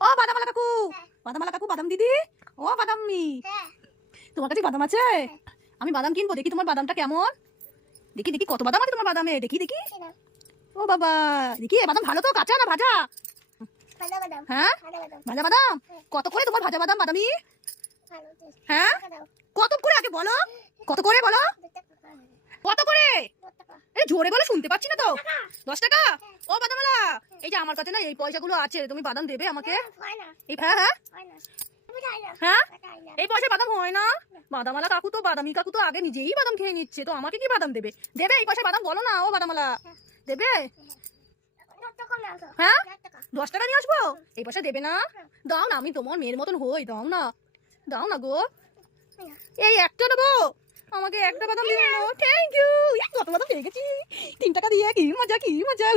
ও বাদামালা কাকু, বাদামালা কাকু, বাদাম দিদি, ও বাদামনি, তোমার কাছে বাদাম আছে? আমি বাদাম কিনবো, দেখি তোমার বাদামটা কেমন। দেখি দেখি কত বাদাম আছে তোমার বাদামে, দেখি দেখি। ও বাবা, দেখি বাদাম ভালো তো, কাঁচা না ভাজা? হ্যাঁ ভাজা বাদাম। কত করে তোমার ভাজা বাদাম বাদামি? হ্যাঁ কত করে আগে বলো, কত করে বলো, কত করে? জোরে বলো, শুনতে পাচ্ছি না তো। 10 টাকা? ও বাদামালা, এই যে আমার কাছে না এই পয়সাগুলো আছে, তুমি বাদাম দেবে আমাকে? হ্যাঁ হ্যাঁ হ্যাঁ, এই পয়সা বাদাম হয় না। বাদামালা কাকু তো, বাদামি কাকু তো আগে নিজেই বাদাম খেয়ে নিচ্ছে, তো আমাকে কি বাদাম দেবে? দেবে এই পয়সা বাদাম, বলো না ও বাদামালা, দেবে? হ্যাঁ 10 টাকা নিয়ে আসবো, এই পয়সা দেবে না? দাও না, আমি তোমার মেয়ের মতন হই, দাও না, দাও না গো। এই একটা দেবো, আমাকে একটা বাদাম দিও। থ্যাংক ইউ, কত বাদাম পেয়ে গেছি 3 টাকা দিয়ে, কি মজা কি মজা।